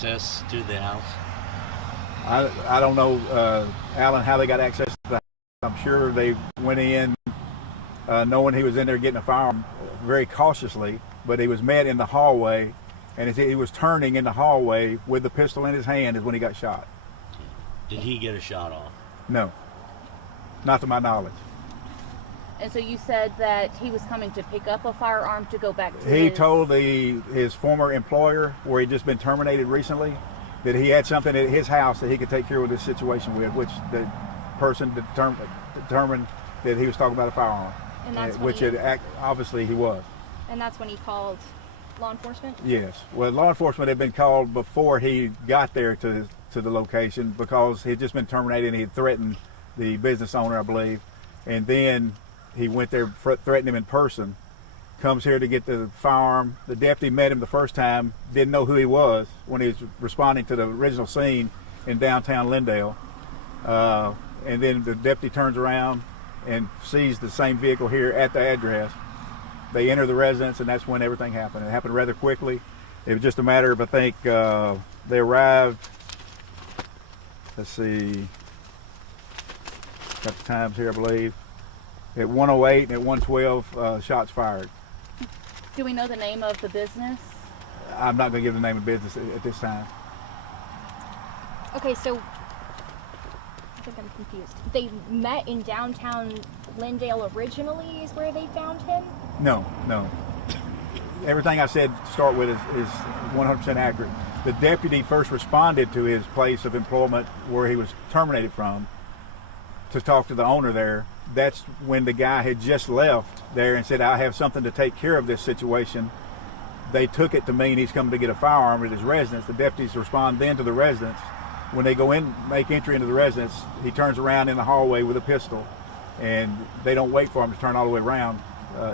access to the house? I don't know, Alan, how they got access to the house. I'm sure they went in knowing he was in there getting a firearm very cautiously, but he was met in the hallway, and as he was turning in the hallway with the pistol in his hand is when he got shot. Did he get a shot off? No, not to my knowledge. And so you said that he was coming to pick up a firearm to go back to He told his former employer, where he'd just been terminated recently, that he had something at his house that he could take care of this situation with, which the person determined that he was talking about a firearm, And that's which when obviously he was. And that's when he called law enforcement? Yes. Well, law enforcement had been called before he got there to the location because he'd just been terminated and he had threatened the business owner, I believe. And then he went there, threatened him in person, comes here to get the firearm. The deputy met him the first time, didn't know who he was when he was responding to the original scene in downtown Lindale. And then the deputy turns around and sees the same vehicle here at the address. They enter the residence, and that's when everything happened. It happened rather quickly. It was just a matter of, I think, they arrived, let's see, got the times here, I believe, at 1:08 and at 1:12, shots fired. Do we know the name of the business? I'm not going to give the name of business at this time. Okay, so I think I'm confused. They met in downtown Lindale originally is where they found him? No. Everything I said to start with is 100% accurate. The deputy first responded to his place of employment where he was terminated from to talk to the owner there. That's when the guy had just left there and said, I have something to take care of this situation. They took it to mean he's coming to get a firearm at his residence. The deputies respond then to the residence. When they go in, make entry into the residence, he turns around in the hallway with a pistol, and they don't wait for him to turn all the way around.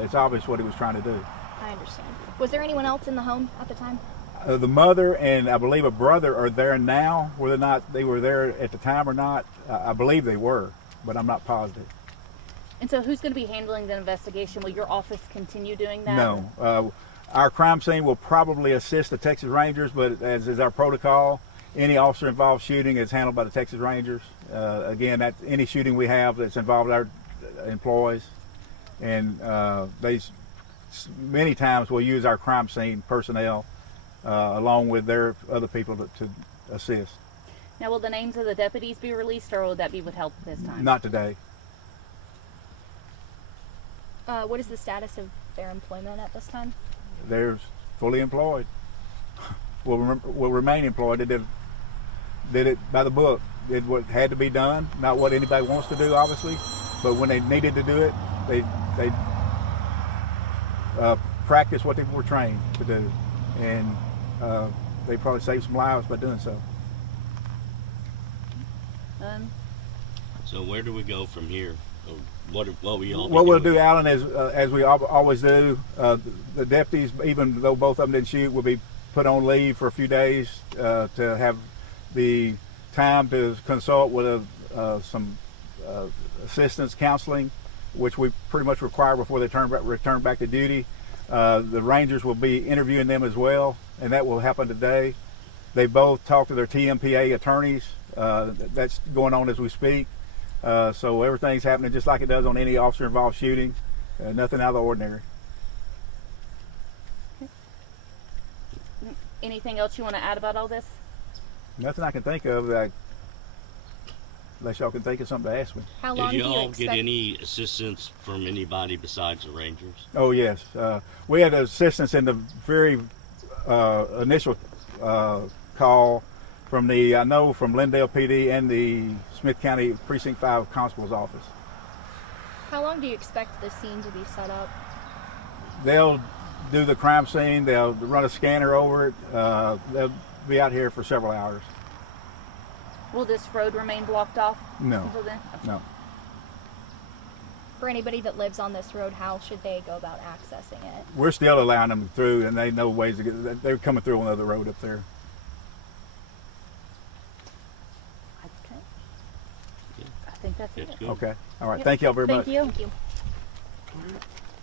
It's obvious what he was trying to do. I understand. Was there anyone else in the home at the time? The mother and I believe a brother are there now. Whether or not they were there at the time or not, I believe they were, but I'm not positive. And so who's going to be handling the investigation? Will your office continue doing that? No. Our crime scene will probably assist the Texas Rangers, but as is our protocol, any officer-involved shooting is handled by the Texas Rangers. Again, any shooting we have that's involved our employees, and they many times will use our crime scene personnel along with their other people to assist. Now, will the names of the deputies be released, or will that be withheld this time? Not today. What is the status of their employment at this time? They're fully employed. Will remain employed. They did it by the book. Did what had to be done, not what anybody wants to do, obviously. But when they needed to do it, they practiced what they were trained to do, and they probably saved some lives by doing so. So where do we go from here? What we all? What we'll do, Alan, is as we always do. The deputies, even though both of them didn't shoot, will be put on leave for a few days to have the time to consult with some assistance counseling, which we pretty much require before they return back to duty. The Rangers will be interviewing them as well, and that will happen today. They both talked to their TMPA attorneys. That's going on as we speak. So everything's happening just like it does on any officer-involved shooting. Nothing out of the ordinary. Anything else you want to add about all this? Nothing I can think of, unless y'all can think of something to ask me. How long Did do you y'all expect? get any assistance from anybody besides the Rangers? Oh yes, we had assistance in the very initial call from from Lindale PD and the Smith County Precinct 5 Constable's office. How long do you expect the scene to be set up? They'll do the crime scene. They'll run a scanner over it. They'll be out here for several hours. Will this road remain blocked off No. until then? No. For anybody that lives on this road, how should they go about accessing it? We're still allowing them through, and they know ways to get. They're coming through on the other road up there. Okay. I think that's it. Good. Okay. All right. Yep. Thank y'all very much. Thank you.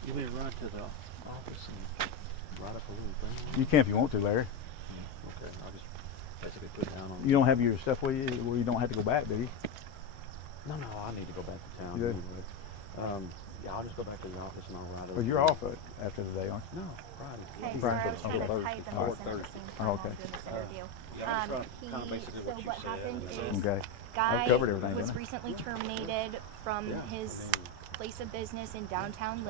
You may run to the office and write up a little thing. You can if you want to, Larry. Okay, I'll just You don't have your stuff with you, well, you don't have to go back, do you? No, I need to go back to town You good? anyway. Yeah, I'll just go back to the office and I'll write it. Or you're off after the day, aren't No, Friday. Okay, Right. sorry, I was trying to type and Oh, listen at the same time while okay. I'm doing this interview. Yeah, I just He, kinda basically so what you what said, happened and, is you? Okay. guy covered everything, was didn't I? recently terminated from Yeah, his I mean- place of business in downtown Lindale.